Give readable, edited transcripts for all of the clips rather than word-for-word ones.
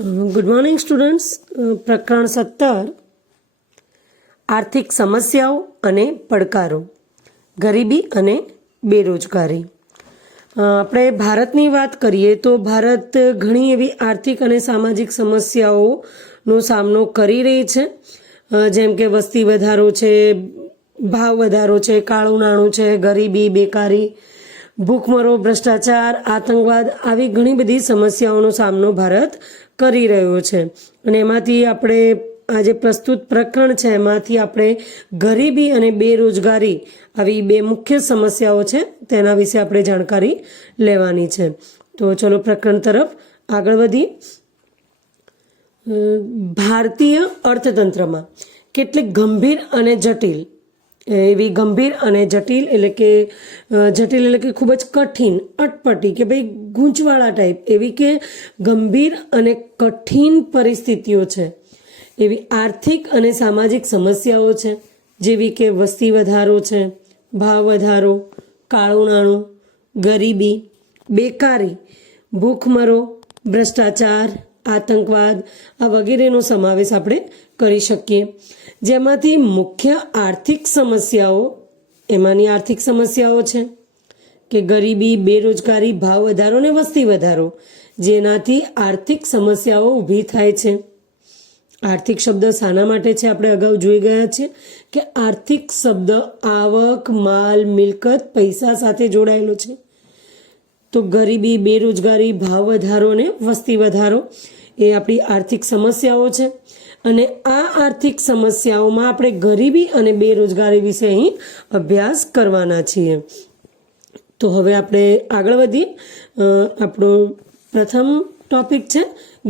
Good morning students. પ્રકરણ 17 આર્થિક સમસ્યાઓ અને પડકારો, ગરીબી અને બેરોજગારી. આપણે ભારતની વાત કરીએ તો ભારત ઘણી એવી આર્થિક અને સામાજિક સમસ્યાઓનો સામનો કરી રહી છે, જેમ કે વસ્તી વધારો છે, ભાવ વધારો છે, કાળું નાણું છે, ગરીબી, બેકારી, ભૂખમરો, ભ્રષ્ટાચાર, આતંકવાદ, આવી ઘણી બધી સમસ્યાઓનો સામનો ભારત કરી રહ્યો છે. અને એમાંથી આપણે આ જે પ્રસ્તુત પ્રકરણ છે એમાંથી આપણે ગરીબી અને બેરોજગારી આવી બે મુખ્ય સમસ્યાઓ છે તેના વિશે આપણે જાણકારી લેવાની છે. તો ચલો પ્રકરણ તરફ આગળ વધી. ભારતીય અર્થતંત્રમાં કેટલીક ગંભીર અને જટિલ એવી ગંભીર અને જટિલ એટલે કે ખૂબ જ કઠિન, અટપટી કે ભાઈ ગૂંચવાળા ટાઈપ એવી કે ગંભીર અને કઠિન પરિસ્થિતિઓ છે, એવી આર્થિક અને સામાજિક સમસ્યાઓ છે, જેવી કે વસ્તી વધારો છે, ભાવ વધારો, કાળું નાણું, ગરીબી, બેકારી, ભૂખમરો, ભ્રષ્ટાચાર, આતંકવાદ આ વગેરેનો સમાવેશ આપણે કરી શકીએ. જેમાંથી મુખ્ય આર્થિક સમસ્યાઓ, એમાંની આર્થિક સમસ્યાઓ છે કે ગરીબી, બેરોજગારી, ભાવ વધારો અને વસ્તી વધારો, જેનાથી આર્થિક સમસ્યાઓ ઊભી થાય છે. આર્થિક શબ્દ શાના માટે છે આપણે અગાઉ જોઈ ગયા છે કે આર્થિક શબ્દ આવક, માલ, મિલકત, પૈસા સાથે જોડાયેલો છે. તો ગરીબી, બેરોજગારી, ભાવ વધારો અને વસ્તી વધારો એ આપણી આર્થિક સમસ્યાઓ છે. અને આ આર્થિક સમસ્યાઓમાં આપણે ગરીબી અને બેરોજગારી વિશે અહીં અભ્યાસ કરવાના છીએ. તો હવે આપણે આગળ વધીએ. આપણો પ્રથમ ટોપિક છે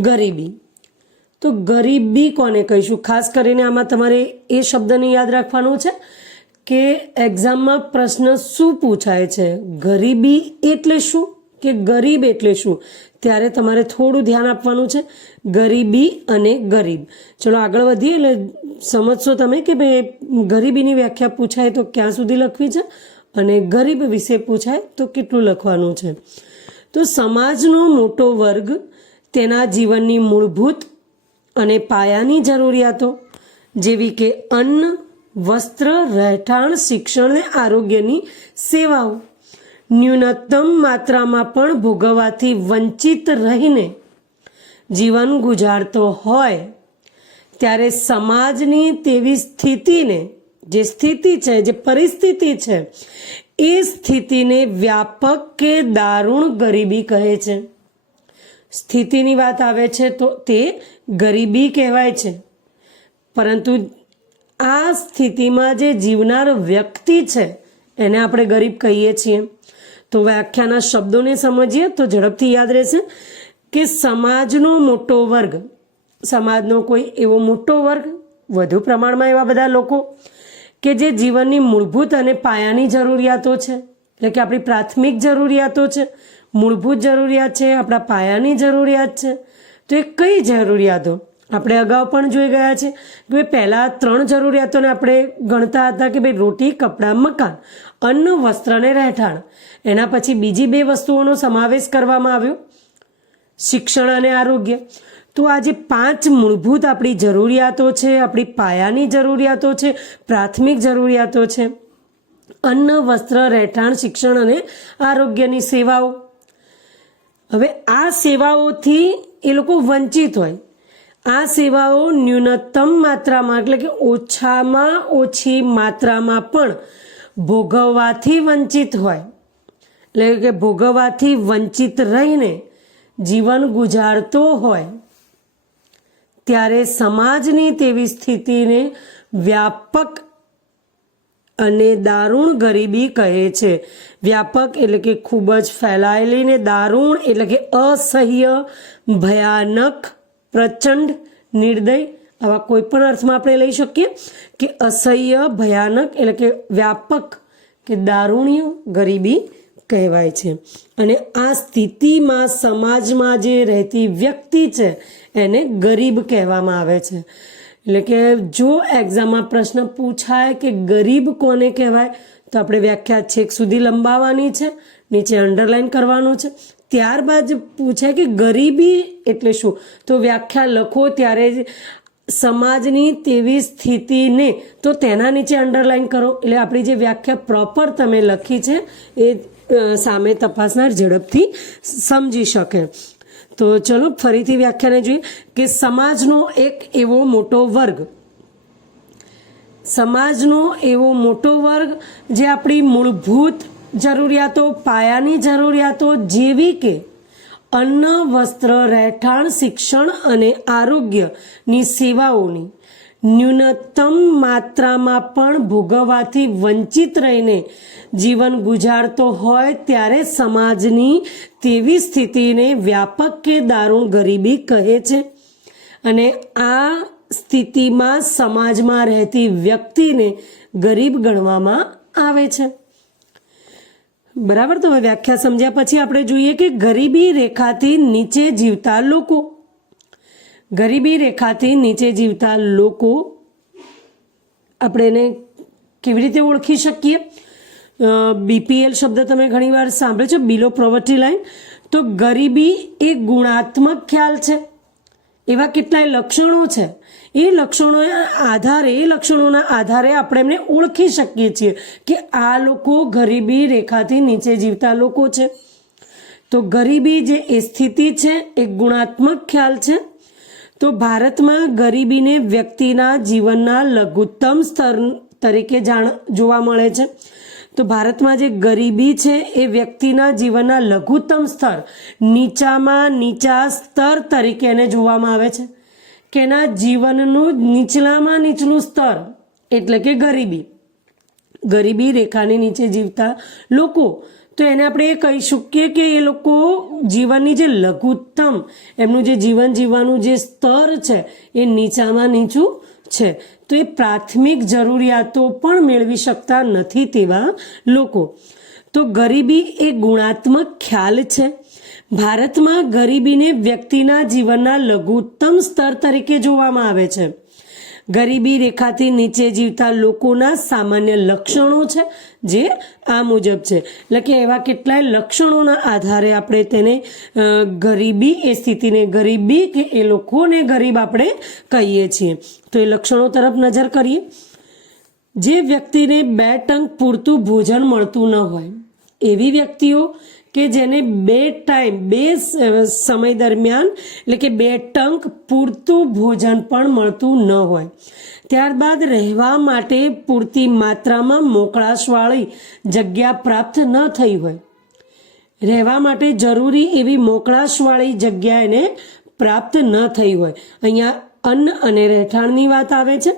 ગરીબી. તો ગરીબી કોને કહીશું? ખાસ કરીને આમાં તમારે એ શબ્દને યાદ રાખવાનું છે કે એક્ઝામમાં પ્રશ્ન શું પૂછાય છે, ગરીબી એટલે શું કે ગરીબ એટલે શું, ત્યારે તમારે થોડું ધ્યાન આપવાનું છે. ગરીબી અને ગરીબ. ચલો આગળ વધીએ એટલે સમજશો તમે કે ભાઈ ગરીબીની વ્યાખ્યા પૂછાય તો ક્યાં સુધી લખવી છે અને ગરીબ વિશે પૂછાય તો કેટલું લખવાનું છે. તો સમાજનો મોટો વર્ગ તેના જીવનની મૂળભૂત અને પાયાની જરૂરિયાતો જેવી કે અન્ન, વસ્ત્ર, રહેઠાણ, શિક્ષણ અને આરોગ્યની સેવાઓ ન્યૂનતમ માત્રામાં પણ ભોગવવાથી વંચિત રહીને જીવન ગુજારતો હોય ત્યારે સમાજની તેવી સ્થિતિને, જે સ્થિતિ છે, જે પરિસ્થિતિ છે, એ સ્થિતિને વ્યાપક કે દારૂણ ગરીબી કહે છે. સ્થિતિની વાત આવે છે તો તે ગરીબી કહેવાય છે, પરંતુ આ સ્થિતિમાં જે જીવનાર વ્યક્તિ છે એને આપણે ગરીબ કહીએ છીએ. તો વ્યાખ્યાના શબ્દોને સમજીએ તો ઝડપથી યાદ રહેશે કે સમાજનો મોટો વર્ગ, સમાજનો કોઈ એવો મોટો વર્ગ, વધુ પ્રમાણમાં એવા બધા લોકો કે જે જીવનની મૂળભૂત અને પાયાની જરૂરિયાતો છે, એટલે કે આપણી પ્રાથમિક જરૂરિયાતો છે, મૂળભૂત જરૂરિયાત છે, આપણા પાયાની જરૂરિયાત છે. તો એ કઈ જરૂરિયાતો? આપણે અગાઉ પણ જોઈ ગયા છે કે ભાઈ પહેલાં 3 જરૂરિયાતોને આપણે ગણતા હતા કે ભાઈ રોટી, કપડાં, મકાન, અન્ન, વસ્ત્ર અને રહેઠાણ. એના પછી બીજી 2 વસ્તુઓનો સમાવેશ કરવામાં આવ્યો, શિક્ષણ અને આરોગ્ય. તો આ જે 5 મૂળભૂત આપણી જરૂરિયાતો છે, આપણી પાયાની જરૂરિયાતો છે, પ્રાથમિક જરૂરિયાતો છે, અન્ન, વસ્ત્ર, રહેઠાણ, શિક્ષણ અને આરોગ્યની સેવાઓ. હવે આ સેવાઓથી એ લોકો વંચિત હોય. આ સેવાઓ ન્યૂનતમ માત્રામાં એટલે કે ઓછામાં ઓછી માત્રામાં પણ ભોગવવાથી વંચિત હોય, એટલે કે ભોગવવાથી વંચિત રહીને જીવન ગુજારતો હોય ત્યારે સમાજની તેવી સ્થિતિને વ્યાપક અને દારૂણ ગરીબી કહે છે. વ્યાપક એટલે કે ખૂબ જ ફેલાયેલી, ને દારૂણ એટલે કે અસહ્ય, ભયાનક, પ્રચંડ, નિર્દય, આવા કોઈ પણ અર્થમાં આપણે લઈ શકીએ કે અસહ્ય, ભયાનક એટલે કે વ્યાપક કે દારૂણ્ય ગરીબી કહેવાય છે. અને આ સ્થિતિમાં સમાજમાં જે રહેતી વ્યક્તિ છે એને ગરીબ કહેવામાં આવે છે. એટલે કે જો એક્ઝામમાં પ્રશ્ન પૂછાય કે ગરીબ કોને કહેવાય તો આપણે વ્યાખ્યા છેક સુધી લંબાવવાની છે, નીચે અંડરલાઈન કરવાનું છે, ત્યારબાદ પૂછાય કે ગરીબી એટલે શું, તો વ્યાખ્યા લખો ત્યારે જ સમાજની તેવી સ્થિતિને તો તેના નીચે અંડરલાઈન કરો, એટલે આપણી જે વ્યાખ્યા પ્રોપર તમે લખી છે એ સામે તપાસનાર ઝડપથી સમજી શકે. તો ચલો ફરીથી વ્યાખ્યાને જોઈએ કે સમાજનો એક એવો મોટો વર્ગ, સમાજનો એવો મોટો વર્ગ જે આપણી મૂળભૂત જરૂરિયાતો, પાયાની જરૂરિયાતો જેવી કે અન્ન, વસ્ત્ર, રહેઠાણ, શિક્ષણ અને આરોગ્યની સેવાઓની ન્યૂનતમ માત્રામાં પણ ભોગવવાથી વંચિત રહીને જીવન ગુજારતો હોય ત્યારે સમાજની તેવી સ્થિતિને વ્યાપક કે દારૂણ ગરીબી કહે છે. અને આ સ્થિતિમાં સમાજમાં રહેતી વ્યક્તિને ગરીબ ગણવામાં આવે છે. બરાબર. તો હવે વ્યાખ્યા સમજ્યા પછી આપણે જોઈએ કે ગરીબી રેખાથી નીચે જીવતા લોકો. ગરીબી રેખાથી નીચે જીવતા લોકો આપણે એને કેવી રીતે ઓળખી શકીએ? બીપીએલ શબ્દ તમે ઘણીવાર સાંભળ્યો છે, બિલો પોવર્ટી લાઈન. તો ગરીબી એ ગુણાત્મક ખ્યાલ છે. એવા કેટલાય લક્ષણો છે, એ લક્ષણોના આધારે આપણે એમને ઓળખી શકીએ છીએ કે આ લોકો ગરીબી રેખાથી નીચે જીવતા લોકો છે. તો ગરીબી જે એ સ્થિતિ છે એ ગુણાત્મક ખ્યાલ છે. તો ભારતમાં ગરીબીને વ્યક્તિના જીવનના લઘુત્તમ સ્તર તરીકે જોવા મળે છે. તો ભારતમાં જે ગરીબી છે એ વ્યક્તિના જીવનના લઘુત્તમ સ્તર, નીચામાં નીચા સ્તર તરીકે એને જોવામાં આવે છે. કે એના જીવનનું નીચલામાં નીચલું સ્તર એટલે કે ગરીબી, ગરીબી રેખાની નીચે જીવતા લોકો. તો એને આપણે એ કહી શકીએ કે એ લોકો જીવનની જે લઘુત્તમ, એમનું જે જીવન જીવવાનું જે સ્તર છે એ નીચામાં નીચું છે. તો એ પ્રાથમિક જરૂરિયાતો પણ મેળવી શકતા નથી તેવા લોકો. તો ગરીબી એ ગુણાત્મક ખ્યાલ છે. ભારતમાં ગરીબીને વ્યક્તિના જીવનના લઘુત્તમ સ્તર તરીકે જોવામાં આવે છે. ગરીબી રેખાથી નીચે જીવતા લોકોના સામાન્ય લક્ષણો છે જે આ મુજબ છે. એટલે કે એવા કેટલાય લક્ષણોના આધારે આપણે તેને ગરીબી એ સ્થિતિને ગરીબી કે એ લોકોને ગરીબ આપણે કહીએ છીએ. તો એ લક્ષણો તરફ નજર કરીએ. જે વ્યક્તિને 2 ટંક પૂરતું ભોજન મળતું ન હોય, એવી વ્યક્તિઓ કે જેને 2 સમય દરમિયાન એટલે કે 2 ટંક પૂરતું ભોજન પણ મળતું ન હોય, ત્યારબાદ રહેવા માટે પૂરતી માત્રામાં મોકળાશવાળી જગ્યા પ્રાપ્ત ન થઈ હોય, રહેવા માટે જરૂરી એવી મોકળાશવાળી જગ્યા એને પ્રાપ્ત ન થઈ હોય. અહીંયા અન્ન અને રહેઠાણની વાત આવે છે.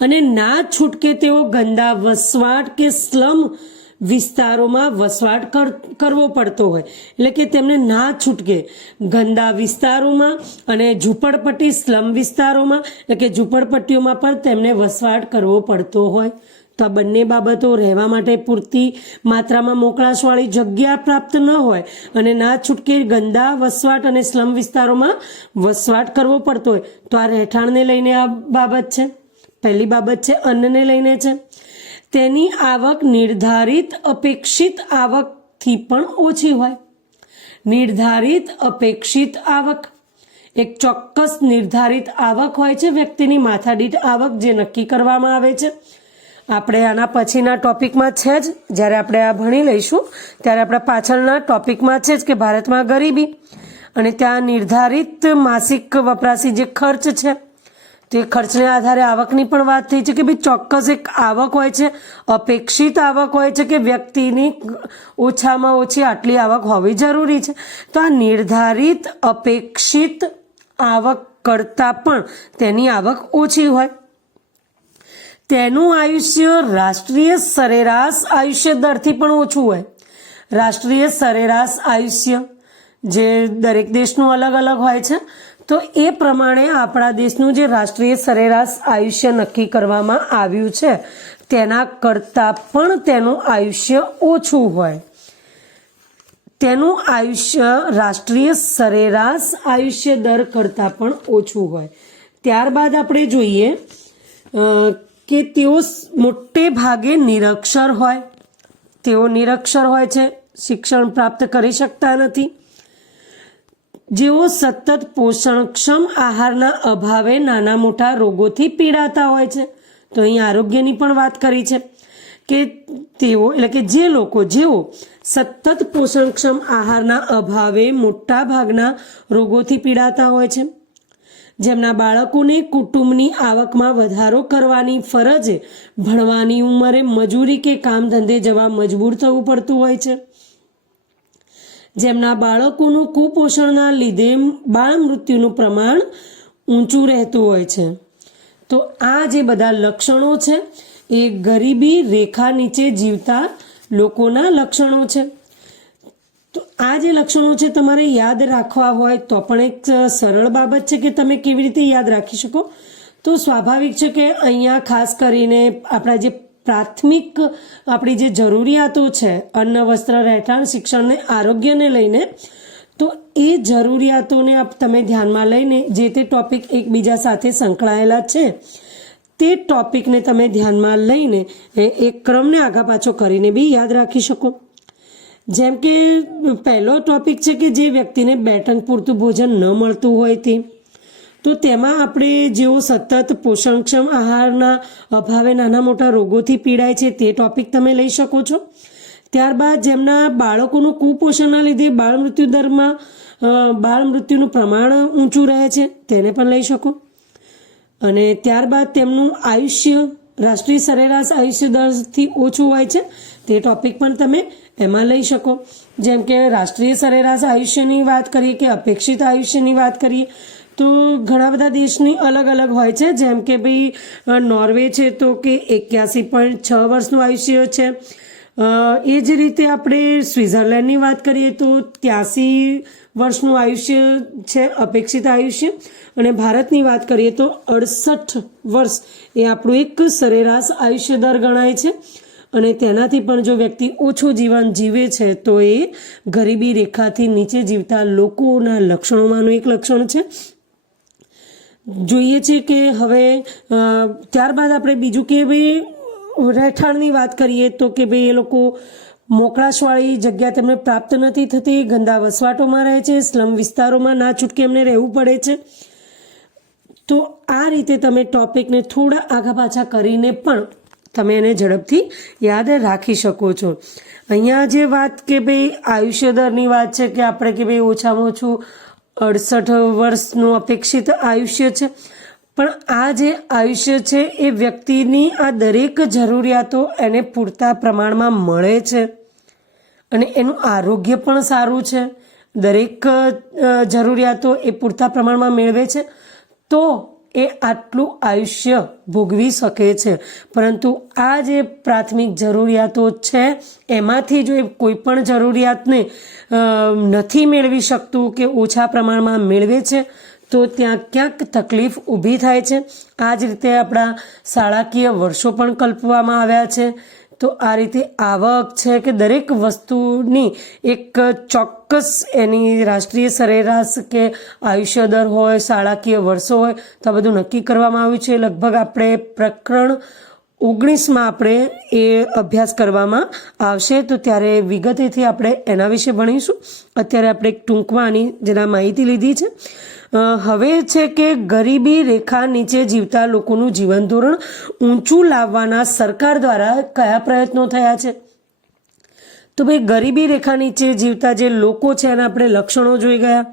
અને ના છૂટકે તેઓ ગંદા વસવાટ કે સ્લમ વિસ્તારોમાં વસવાટ કરવો પડતો હોય, એટલે કે તેમને ના છૂટકે ગંદા વિસ્તારોમાં અને ઝૂંપડપટ્ટી સ્લમ વિસ્તારોમાં એટલે કે ઝૂંપડપટ્ટીઓમાં પણ તેમને વસવાટ કરવો પડતો હોય. તો આ બંને બાબતો, રહેવા માટે પૂરતી માત્રામાં મોકળાશવાળી જગ્યા પ્રાપ્ત ન હોય અને ના છૂટકે ગંદા વસવાટ અને સ્લમ વિસ્તારોમાં વસવાટ કરવો પડતો હોય, તો આ રહેઠાણને લઈને આ બાબત છે. પહેલી બાબત છે અન્નને લઈને છે. તેની આવક નિર્ધારિત અપેક્ષિત આવકથી પણ ઓછી હોય. નિર્ધારિત અપેક્ષિત આવક, એક ચોક્કસ નિર્ધારિત આવક હોય છે વ્યક્તિની માથાદીઠ આવક જે નક્કી કરવામાં આવે છે. આપણે આના પછીના ટોપિકમાં છે જ, જ્યારે આપણે આ ભણી લઈશું ત્યારે આપણા પાછળના ટોપિકમાં છે જ કે ભારતમાં ગરીબી અને ત્યાં નિર્ધારિત માસિક વપરાશી જે ખર્ચ છે તે ખર્ચને આધારે આવકની પણ વાત થઈ છે કે ભાઈ ચોક્કસ એક આવક હોય છે, અપેક્ષિત આવક હોય છે કે વ્યક્તિની ઓછામાં ઓછી આટલી આવક હોવી જરૂરી છે. તો આ નિર્ધારિત અપેક્ષિત આવક કરતાં પણ તેની આવક ઓછી હોય. તેનું આયુષ્ય રાષ્ટ્રીય સરેરાશ આયુષ્ય દરથી પણ ઓછું હોય. રાષ્ટ્રીય સરેરાશ આયુષ્ય જે દરેક દેશનું અલગ અલગ હોય છે, તો એ પ્રમાણે આપણા દેશનું જે રાષ્ટ્રીય સરેરાશ આયુષ્ય નક્કી કરવામાં આવ્યું છે તેના કરતાં પણ તેનું આયુષ્ય ઓછું હોય. તેનું આયુષ્ય રાષ્ટ્રીય સરેરાશ આયુષ્ય દર કરતાં પણ ઓછું હોય. ત્યારબાદ આપણે જોઈએ કે તેઓ મોટે ભાગે નિરક્ષર હોય. તેઓ નિરક્ષર હોય છે. શિક્ષણ પ્રાપ્ત કરી શકતા નથી, જેઓ સતત પોષણક્ષમ આહારના અભાવે નાના મોટા રોગોથી પીડાતા હોય છે. તો અહીં આરોગ્યની પણ વાત કરી છે કે તેઓ એટલે કે જે લોકો જેઓ સતત પોષણક્ષમ આહારના અભાવે મોટા ભાગના રોગોથી પીડાતા હોય છે, જેમના બાળકોને કુટુંબની આવકમાં વધારો કરવાની ફરજે ભણવાની ઉંમરે મજૂરી કે કામ ધંધે જવા મજબૂર થવું પડતું હોય છે, જેમના બાળકોનું કુપોષણના લીધે બાળ મૃત્યુનું પ્રમાણ ઊંચું રહેતું હોય છે. તો આ જે બધા લક્ષણો છે એ ગરીબી રેખા નીચે જીવતા લોકોના લક્ષણો છે. તો આ જે લક્ષણો છે તમારે યાદ રાખવા હોય તો પણ એક સરળ બાબત છે કે તમે કેવી રીતે યાદ રાખી શકો. તો સ્વાભાવિક છે કે અહીંયા ખાસ કરીને આપણા જે પ્રાથમિક આપણી જે જરૂરિયાતો છે અન્ન વસ્ત્ર રહેઠાણ શિક્ષણ ને આરોગ્યને લઈને, તો એ જરૂરિયાતોને તમે ધ્યાનમાં લઈને જે તે ટોપિક એકબીજા સાથે સંકળાયેલા છે તે ટોપિકને તમે ધ્યાનમાં લઈને એક ક્રમને આગા પાછો કરીને બી યાદ રાખી શકો. જેમ કે પહેલો ટોપિક છે કે જે વ્યક્તિને 2 ટંક પૂરતું ભોજન ન મળતું હોય તે, તો તેમાં આપણે જેઓ સતત પોષણક્ષમ આહારના અભાવે નાના મોટા રોગોથી પીડાય છે તે ટોપિક તમે લઈ શકો છો. ત્યારબાદ જેમના બાળકોનું કુપોષણના લીધે બાળ મૃત્યુનું પ્રમાણ ઊંચું રહે છે તેને પણ લઈ શકો. અને ત્યારબાદ તેમનું આયુષ્ય રાષ્ટ્રીય સરેરાશ આયુષ્ય દરથી ઓછું હોય છે તે ટોપિક પણ તમે એમાં લઈ શકો. જેમ કે રાષ્ટ્રીય સરેરાશ આયુષ્યની વાત કરીએ કે અપેક્ષિત આયુષ્યની વાત કરીએ તો ઘણા બધા દેશની અલગ અલગ હોય છે. જેમ કે ભાઈ નોર્વે છે તો કે 81.6 વર્ષનું આયુષ્ય છે. એ જ રીતે આપણે સ્વિટ્ઝરલેન્ડની વાત કરીએ તો 83 વર્ષનું આયુષ્ય છે અપેક્ષિત આયુષ્ય, અને ભારતની વાત કરીએ તો 68 વર્ષ એ આપણું એક સરેરાશ આયુષ્ય દર ગણાય છે. અને તેનાથી પણ જો વ્યક્તિ ઓછું જીવન જીવે છે તો એ ગરીબી રેખાથી નીચે જીવતા લોકોના લક્ષણોમાંનું એક લક્ષણ છે. જોઈએ છે કે હવે ત્યારબાદ આપણે બીજું કે ભાઈ રહેઠાણની વાત કરીએ તો કે ભાઈ એ લોકો મોકળાશવાળી જગ્યા તેમને પ્રાપ્ત નથી થતી, ગંદા વસવાટોમાં રહે છે, સ્લમ વિસ્તારોમાં ના છૂટકે એમને રહેવું પડે છે. તો આ રીતે તમે ટોપિકને થોડા આગા પાછા કરીને પણ તમે એને ઝડપથી યાદ રાખી શકો છો. અહીંયા જે વાત કે ભાઈ આયુષ્ય દરની વાત છે કે આપણે કે ભાઈ ઓછામાં ઓછું 68 વર્ષનું અપેક્ષિત આયુષ્ય છે, પણ આ જે આયુષ્ય છે એ વ્યક્તિની આ દરેક જરૂરિયાતો એને પૂરતા પ્રમાણમાં મળે છે અને એનું આરોગ્ય પણ સારું છે, દરેક જરૂરિયાતો એ પૂરતા પ્રમાણમાં મેળવે છે તો એ આટલું આયુષ્ય ભોગવી શકે છે. પરંતુ આ જે પ્રાથમિક જરૂરિયાતો છે એમાંથી જો એ કોઈ પણ જરૂરિયાતને નથી મેળવી શકતું કે ઓછા પ્રમાણમાં મેળવે છે તો ત્યાં ક્યાંક તકલીફ ઊભી થાય છે. આ જ રીતે આપણા શાળાકીય વર્ષો પણ કલ્પવામાં આવ્યા છે. તો આ રીતે આવક છે કે દરેક વસ્તુની એક ચોક્કસ એની રાષ્ટ્રીય સરેરાશ કે આયુષ્ય દર હોય, શાળાકીય વર્ષો હોય, તો આ બધું નક્કી કરવામાં આવ્યું છે. લગભગ આપણે પ્રકરણ 19માં આપણે એ અભ્યાસ કરવામાં આવશે તો ત્યારે વિગતેથી આપણે એના વિશે ભણીશું. અત્યારે આપણે એક ટૂંકમાં આની જરા માહિતી લીધી છે. હવે છે કે ગરીબી રેખા નીચે જીવતા લોકોનું જીવન ધોરણ ઊંચું લાવવાના સરકાર દ્વારા કયા પ્રયત્નો થયા છે. તો ભાઈ ગરીબી રેખા નીચે જીવતા જે લોકો છે એના આપણે લક્ષણો જોઈ ગયા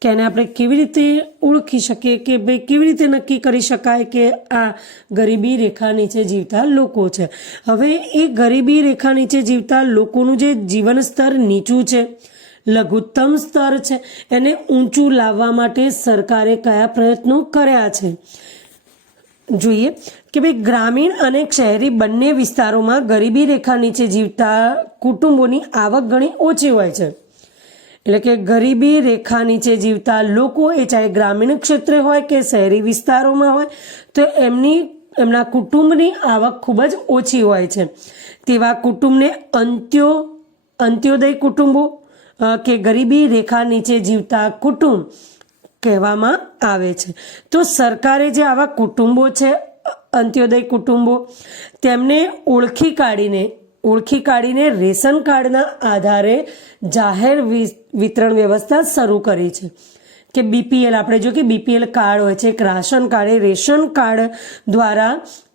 કે એને આપણે કેવી રીતે ઓળખી શકીએ કે ભાઈ કેવી રીતે નક્કી કરી શકાય કે આ ગરીબી રેખા નીચે જીવતા લોકો છે. હવે એ ગરીબી રેખા નીચે જીવતા લોકોનું જે જીવન સ્તર નીચું છે, લઘુત્તમ સ્તર છે, એને ઊંચું લાવવા માટે સરકારે કયા પ્રયત્નો કર્યા છે. જોઈએ કે ભાઈ ગ્રામીણ અને શહેરી બંને વિસ્તારોમાં ગરીબી રેખા નીચે જીવતા કુટુંબોની આવક ઘણી ઓછી હોય છે. એટલે કે ગરીબી રેખા નીચે જીવતા લોકો એ ચાહે ગ્રામીણ ક્ષેત્રે હોય કે શહેરી વિસ્તારોમાં હોય તો એમના કુટુંબની આવક ખૂબ જ ઓછી હોય છે. તેવા કુટુંબને અંત્યોદય કુટુંબો કે ગરીબી રેખા નીચે જીવતા કુટુંબ કહેવામાં આવે છે. તો સરકારે જે આવા કુટુંબો છે અંત્યોદય કુટુંબો તેમને ઓળખી કાઢીને ઓળખી કાઢીને રેશન કાર્ડના આધારે જાહેર વિતરણ વ્યવસ્થા શરૂ કરી છે કે બીપીએલ, આપણે જો કે બીપીએલ કાર્ડ હોય છે, એક રાશન કાર્ડ, એ રેશન કાર્ડ દ્વારા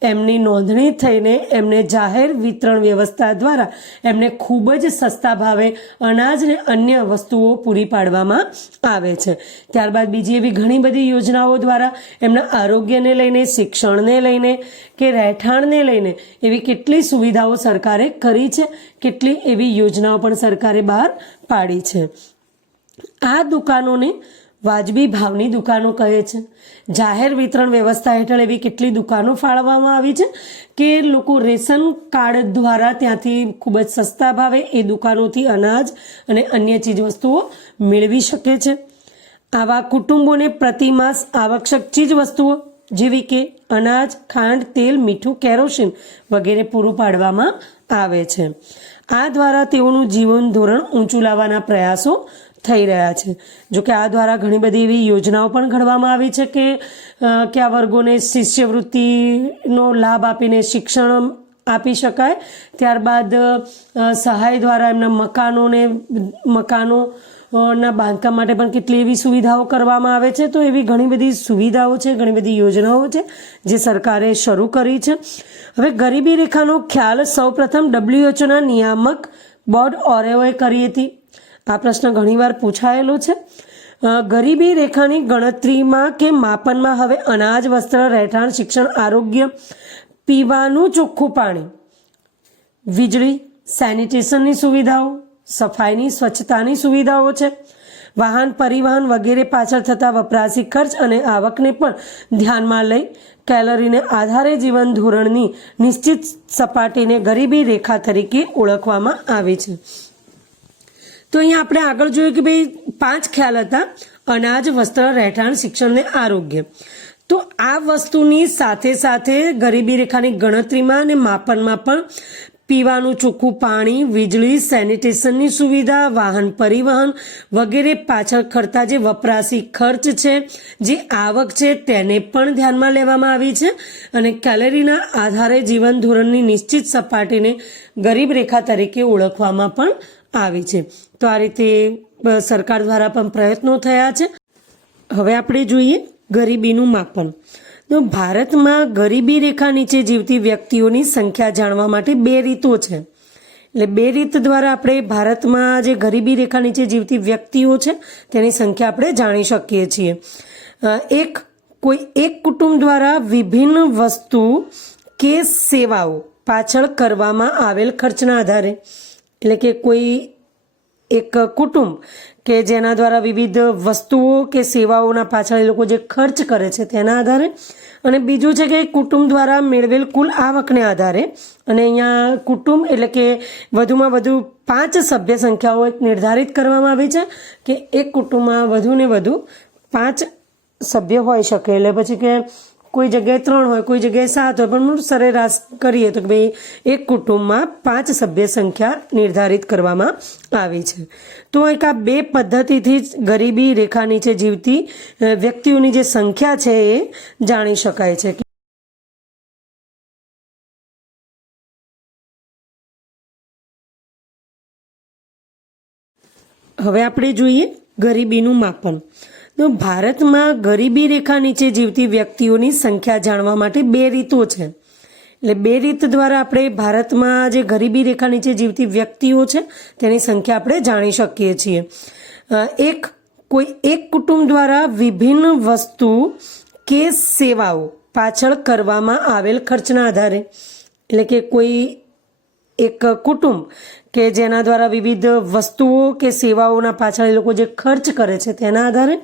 એમની નોંધણી થઈને એમને જાહેર વિતરણ વ્યવસ્થા દ્વારા એમને ખૂબ જ સસ્તા ભાવે અનાજ અને અન્ય વસ્તુઓ પૂરી પાડવામાં આવે છે. ત્યારબાદ બીજી એવી ઘણી બધી યોજનાઓ દ્વારા એમના આરોગ્યને લઈને, શિક્ષણને લઈને કે રહેઠાણને લઈને એવી કેટલી સુવિધાઓ સરકારે કરી છે, કેટલી એવી યોજનાઓ પણ સરકારે બહાર પાડી છે. આ દુકાનોને વાજબી ભાવની દુકાનો કહે છે. જાહેર વિતરણ વ્યવસ્થા હેઠળ એવી કેટલી દુકાનો ફાળવવામાં આવી છે કે લોકો રેશન કાર્ડ દ્વારા ત્યાંથી ખૂબ જ સસ્તા ભાવે એ દુકાનોથી અનાજ અને અન્ય ચીજવસ્તુઓ મેળવી શકે છે. આવા કુટુંબોને પ્રતિમાસ આવશ્યક ચીજવસ્તુઓ જેવી કે અનાજ, ખાંડ, તેલ, મીઠું, કેરોસીન વગેરે પૂરું પાડવામાં આવે છે. આ દ્વારા તેઓનું જીવન ધોરણ ઊંચું લાવવાના પ્રયાસો થઈ રહ્યા છે. જોકે આ દ્વારા ઘણી બધી એવી યોજનાઓ પણ ઘડવામાં આવી છે કે આ વર્ગોને શિષ્યવૃત્તિનો લાભ આપીને શિક્ષણ આપી શકાય. ત્યારબાદ સહાય દ્વારા એમના મકાનોના બાંધકામ માટે પણ કેટલી એવી સુવિધાઓ કરવામાં આવે છે. તો એવી ઘણી બધી સુવિધાઓ છે, ઘણી બધી યોજનાઓ છે જે સરકારે શરૂ કરી છે. હવે ગરીબી રેખાનો ખ્યાલ સૌપ્રથમ WHOના નિયામક બોર્ડ ઓરેઓએ કરી હતી. આ પ્રશ્ન ઘણીવાર પૂછાયેલો છે. ગરીબી રેખાની ગણતરીમાં કે માપનમાં હવે અનાજ, વસ્ત્ર, રહેઠાણ, શિક્ષણ, આરોગ્ય, પીવાનું ચોખ્ખું પાણી, વીજળી, સેનિટેશનની સુવિધાઓ, સફાઈની, સ્વચ્છતાની સુવિધાઓ છે. વાહન પરિવહન વગેરે પાછળ થતા વપરાશી ખર્ચ અને આવકને પણ ધ્યાનમાં લઈ કેલરીને આધારે જીવન ધોરણની નિશ્ચિત સપાટીને ગરીબી રેખા તરીકે ઓળખવામાં આવે છે. તો અહીંયા આપણે આગળ જોયું કે ભાઈ 5 ખ્યાલ હતા: અનાજ, વસ્ત્ર, રહેઠાણ, શિક્ષણ અને આરોગ્ય. તો આ વસ્તુની સાથે સાથે ગરીબી રેખાની ગણતરીમાં અને માપનમાં પણ પીવાનું ચોખ્ખું પાણી, વીજળી, સેનિટેશનની સુવિધા, વાહન પરિવહન વગેરે પાછળ ખર્ચતા જે વપરાશી ખર્ચ છે, જે આવક છે, તેને પણ ધ્યાનમાં લેવામાં આવી છે. અને કેલરીના આધારે જીવન ધોરણની નિશ્ચિત સપાટીને ગરીબ રેખા તરીકે ઓળખવામાં પણ આવી છે. તો આ રીતે સરકાર દ્વારા પણ પ્રયત્નો થયા છે. હવે આપણે જોઈએ ગરીબીનું માપન. તો ભારતમાં ગરીબી રેખા નીચે જીવતી વ્યક્તિઓની સંખ્યા જાણવા માટે 2 રીતો છે. એટલે 2 રીત દ્વારા આપણે ભારતમાં જે ગરીબી રેખા નીચે જીવતી વ્યક્તિઓ છે તેની સંખ્યા આપણે જાણી શકીએ છીએ. કોઈ એક કુટુંબ દ્વારા વિભિન્ન વસ્તુ કે સેવાઓ પાછળ કરવામાં આવેલ ખર્ચના આધારે, એટલે કે કોઈ એક કુટુંબ કે જેના દ્વારા વિવિધ વસ્તુઓ કે સેવાઓના પાછળ એ લોકો જે ખર્ચ કરે છે તેના આધારે, અને બીજું છે કે કુટુંબ દ્વારા મેળવેલ કુલ આવકને આધારે. અને અહીંયા કુટુંબ એટલે કે વધુમાં વધુ 5 સભ્ય સંખ્યાઓ નિર્ધારિત કરવામાં આવી છે કે એક કુટુંબમાં વધુને વધુ 5 સભ્ય હોઈ શકે. એટલે પછી કે કોઈ જગ્યાએ 3 હોય, કોઈ જગ્યાએ 7 હોય, પણ સરેરાશ કરીએ તો કે ભાઈ એક કુટુંબમાં 5 સભ્ય સંખ્યા નિર્ધારિત કરવામાં આવી છે. તો એક આ 2 પદ્ધતિથી જ ગરીબી રેખા નીચે જીવતી વ્યક્તિઓની જે સંખ્યા છે એ જાણી શકાય છે. હવે આપણે જોઈએ ગરીબીનું માપન. તો ભારતમાં ગરીબી રેખા નીચે જીવતી વ્યક્તિઓની સંખ્યા જાણવા માટે 2 રીતો છે. એટલે 2 રીત દ્વારા આપણે ભારતમાં જે ગરીબી રેખા નીચે જીવતી વ્યક્તિઓ છે તેની સંખ્યા આપણે જાણી શકીએ છીએ. કોઈ એક કુટુંબ દ્વારા વિભિન્ન વસ્તુ કે સેવાઓ પાછળ કરવામાં આવેલ ખર્ચના આધારે, એટલે કે કોઈ એક કુટુંબ કે જેના દ્વારા વિવિધ વસ્તુઓ કે સેવાઓના પાછળ એ લોકો જે ખર્ચ કરે છે તેના આધારે,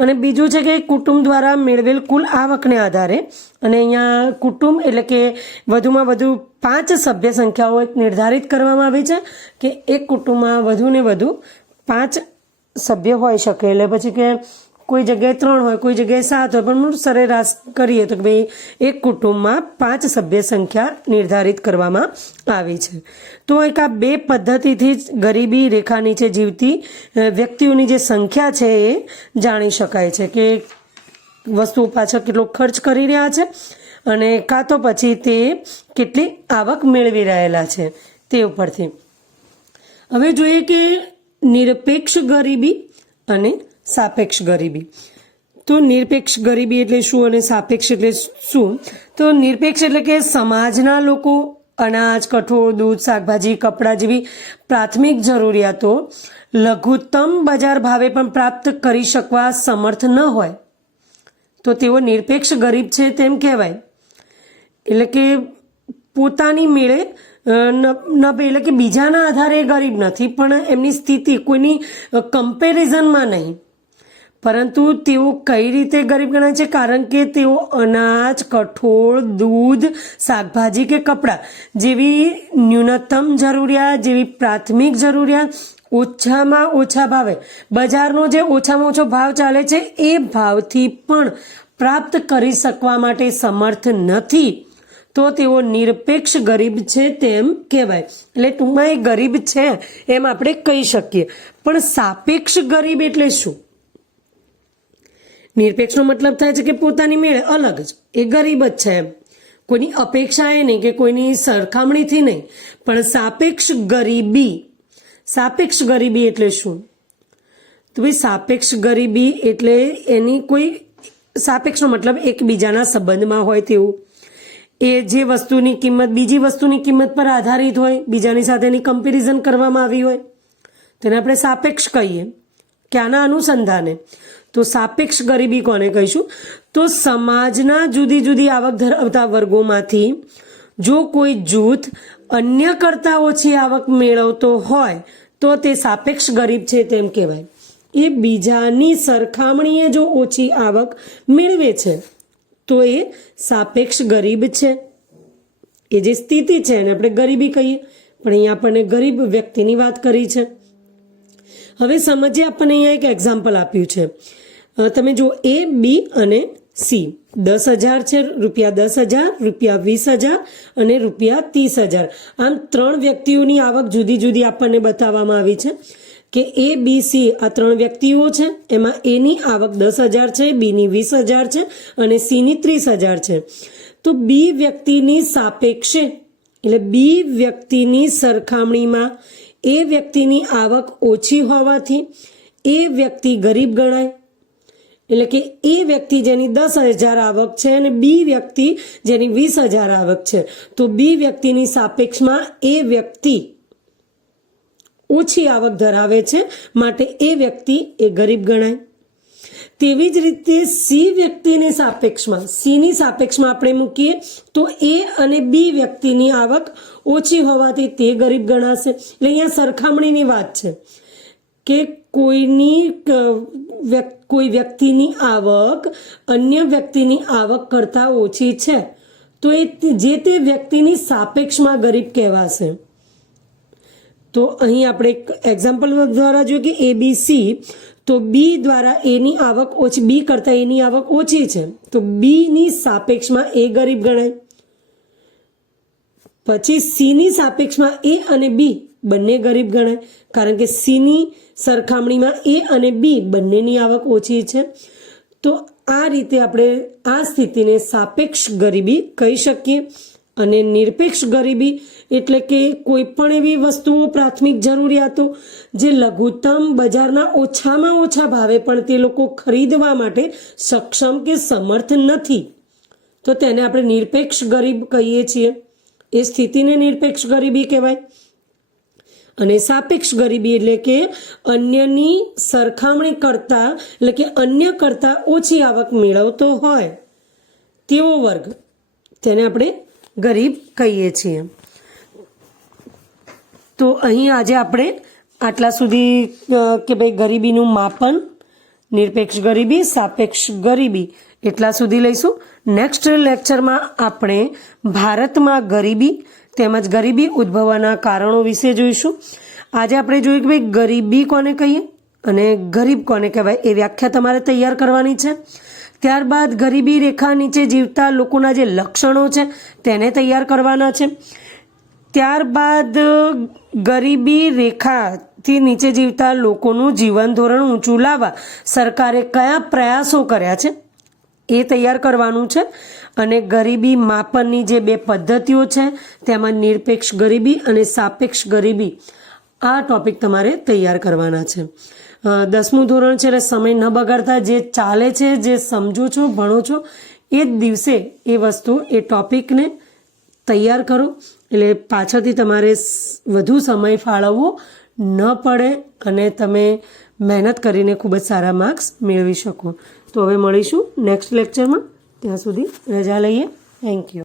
અને બીજું છે કે કુટુંબ દ્વારા મેળવેલ કુલ આવકને આધારે. અને અહીંયા કુટુંબ એટલે કે વધુમાં વધુ 5 સભ્ય સંખ્યાઓ નિર્ધારિત કરવામાં આવી છે કે એક કુટુંબમાં વધુને વધુ 5 સભ્ય હોઈ શકે. એટલે પછી કે કોઈ જગ્યાએ 3 હોય, કોઈ જગ્યાએ 7 હોય, પણ સરેરાશ કરીએ તો કે ભાઈ એક કુટુંબમાં 5 સભ્ય સંખ્યા નિર્ધારિત કરવામાં આવી છે. તો એક આ 2 પદ્ધતિથી જ ગરીબી રેખા નીચે જીવતી વ્યક્તિઓની જે સંખ્યા છે એ જાણી શકાય છે કે વસ્તુઓ પાછળ કેટલો ખર્ચ કરી રહ્યા છે અને કાં તો પછી તે કેટલી આવક મેળવી રહેલા છે તે ઉપરથી હવે જોઈએ કે નિરપેક્ષ ગરીબી અને સાપેક્ષ ગરીબી. તો નિરપેક્ષ ગરીબી એટલે શું અને સાપેક્ષ એટલે શું? તો નિરપેક્ષ એટલે કે સમાજના લોકો અનાજ, કઠોળ, દૂધ, શાકભાજી, કપડાં જેવી પ્રાથમિક જરૂરિયાતો લઘુત્તમ બજાર ભાવે પણ પ્રાપ્ત કરી શકવા સમર્થ ન હોય તો તેઓ નિરપેક્ષ ગરીબ છે તેમ કહેવાય. એટલે કે પોતાની મેળે એટલે કે બીજાના આધારે ગરીબ નથી, પણ એમની સ્થિતિ કોઈની કમ્પેરિઝનમાં નહીં, પરંતુ તેઓ કઈ રીતે ગરીબ ગણાય છે? કારણ કે તેઓ અનાજ, કઠોળ, દૂધ, શાકભાજી કે કપડાં જેવી ન્યૂનતમ જરૂરિયાત, જેવી પ્રાથમિક જરૂરિયાત ઓછામાં ઓછા ભાવે, બજારનો જે ઓછામાં ઓછો ભાવ ચાલે છે એ ભાવથી પણ પ્રાપ્ત કરી શકવા માટે સમર્થ નથી તો તેઓ નિરપેક્ષ ગરીબ છે તેમ કહેવાય. એટલે ટૂંકમાં એ ગરીબ છે એમ આપણે કહી શકીએ. પણ સાપેક્ષ ગરીબ એટલે શું? નિરપેક્ષનો મતલબ થાય છે કે પોતાની મેળે અલગ જ, એ ગરીબ જ છે એમ, કોઈની અપેક્ષા એ નહીં કે કોઈની સરખામણીથી નહીં. પણ સાપેક્ષ ગરીબી એટલે શું? તો ભાઈ સાપેક્ષ ગરીબી એટલે એની કોઈ સાપેક્ષનો મતલબ એકબીજાના સંબંધમાં હોય તેવું, એ જે વસ્તુની કિંમત બીજી વસ્તુની કિંમત પર આધારિત હોય, બીજાની સાથે એની કમ્પેરિઝન કરવામાં આવી હોય, તેને આપણે સાપેક્ષ કહીએ કે આના અનુસંધાને. તો સાપેક્ષ ગરીબી કોને કહીશું? તો સમાજના જુદી જુદી આવક ધરાવતા વર્ગોમાંથી જો કોઈ જૂથ અન્ય કરતાં ઓછી આવક મેળવતો હોય તો તે સાપેક્ષ ગરીબ છે તેમ કહેવાય. એ બીજાની સરખામણીએ જો ઓછી આવક મેળવે છે તો એ સાપેક્ષ ગરીબ છે. એ જે સ્થિતિ છે એને આપણે ગરીબી કહીએ, પણ અહીંયા આપણને ગરીબ વ્યક્તિની વાત કરી છે. હવે સમજીએ, આપણને અહીંયા એક એક્ઝામ્પલ આપ્યું છે. તમે જો A, B અને C 10,000 છે, ₹10,000, ₹20,000 અને ₹30,000. આમ 3 વ્યક્તિઓની આવક જુદી જુદી આપણને બતાવવામાં આવી છે કે A, B, C આ 3 વ્યક્તિઓ છે. એમાં A ની આવક 10,000 છે, B ની 20,000 છે અને C ની 30,000 છે. તો B વ્યક્તિની સાપેક્ષે એટલે B વ્યક્તિની સરખામણીમાં એ વ્યક્તિની આવક ઓછી હોવાથી એ વ્યક્તિ ગરીબ ગણાય. એટલે કે એ વ્યક્તિ જેની 10,000 આવક છે અને બી વ્યક્તિ જેની 20,000 આવક છે, તો બી વ્યક્તિની સાપેક્ષમાં એ વ્યક્તિ ઓછી આવક ધરાવે છે, માટે એ વ્યક્તિ એ ગરીબ ગણાય. તેવી જ રીતે સી વ્યક્તિની સાપેક્ષમાં, સીની સાપેક્ષમાં આપણે મૂકીએ તો એ અને બી વ્યક્તિની આવક ઓછી હોવાથી તે ગરીબ ગણાશે. એટલે અહીંયા સરખામણીની વાત છે કે કોઈ વ્યક્તિની આવક અન્ય વ્યક્તિની આવક કરતાં ઓછી છે તો એ જે તે વ્યક્તિની સાપેક્ષમાં ગરીબ કહેવાશે. તો અહીં આપણે એક એક્ઝામ્પલ દ્વારા જોઈએ કે ABC, તો બી દ્વારા એની આવક ઓછી, બી કરતાં એની આવક ઓછી છે તો બીની સાપેક્ષમાં એ ગરીબ ગણાય. પછી સીની સાપેક્ષમાં એ અને બી બંને ગરીબ ગણાય, કારણ કે સીની સરખામણીમાં એ અને બી બંનેની આવક ઓછી છે. તો આ રીતે આપણે આ સ્થિતિને સાપેક્ષ ગરીબી કહી શકીએ. અને નિરપેક્ષ ગરીબી એટલે કે કોઈ પણ એવી વસ્તુઓ, પ્રાથમિક જરૂરિયાતો જે લઘુત્તમ બજારના ઓછામાં ઓછા ભાવે પણ તે લોકો ખરીદવા માટે સક્ષમ કે સમર્થ નથી તો તેને આપણે નિરપેક્ષ ગરીબ કહીએ છીએ. એ સ્થિતિને નિરપેક્ષ ગરીબી કહેવાય. અને સાપેક્ષ ગરીબી એટલે કે અન્યની સરખામણી કરતા, એટલે કે અન્ય કરતા ઓછી આવક મેળવતો હોય તેવો વર્ગ, તેને આપણે ગરીબ કહીએ છીએ. તો અહીં આજે આપણે આટલા સુધી કે ભાઈ ગરીબીનું માપન, નિરપેક્ષ ગરીબી, સાપેક્ષ ગરીબી એટલા સુધી લઈશું. નેક્સ્ટ લેક્ચરમાં આપણે ભારતમાં ગરીબી તેમજ ગરીબી ઉદ્ભવવાના કારણો વિશે જોઈશું. આજે આપણે જોયું કે ભાઈ ગરીબી કોને કહીએ અને ગરીબ કોને કહેવાય એ વ્યાખ્યા તમારે તૈયાર કરવાની છે. ત્યારબાદ ગરીબી રેખા નીચે જીવતા લોકોના જે લક્ષણો છે તેને તૈયાર કરવાના છે. ત્યારબાદ ગરીબી રેખાથી નીચે જીવતા લોકોનું જીવન ધોરણ ઊંચું લાવવા સરકારે કયા પ્રયાસો કર્યા છે એ તૈયાર કરવાનું છે. અને ગરીબી માપનની જે 2 પદ્ધતિઓ છે તેમાં નિરપેક્ષ ગરીબી અને સાપેક્ષ ગરીબી આ ટોપિક તમારે તૈયાર કરવાના છે. 10મું ધોરણ છે એટલે સમય ન બગાડતા જે ચાલે છે, જે સમજો છો, ભણો છો એ જ દિવસે એ વસ્તુ, એ ટોપિકને તૈયાર કરો એટલે પાછળથી તમારે વધુ સમય ફાળવવો ન પડે અને તમે મહેનત કરીને ખૂબ જ સારા માર્ક્સ મેળવી શકો. તો હવે મળીશું નેક્સ્ટ લેક્ચરમાં. ત્યાં સુધી રજા લઈએ. Thank you.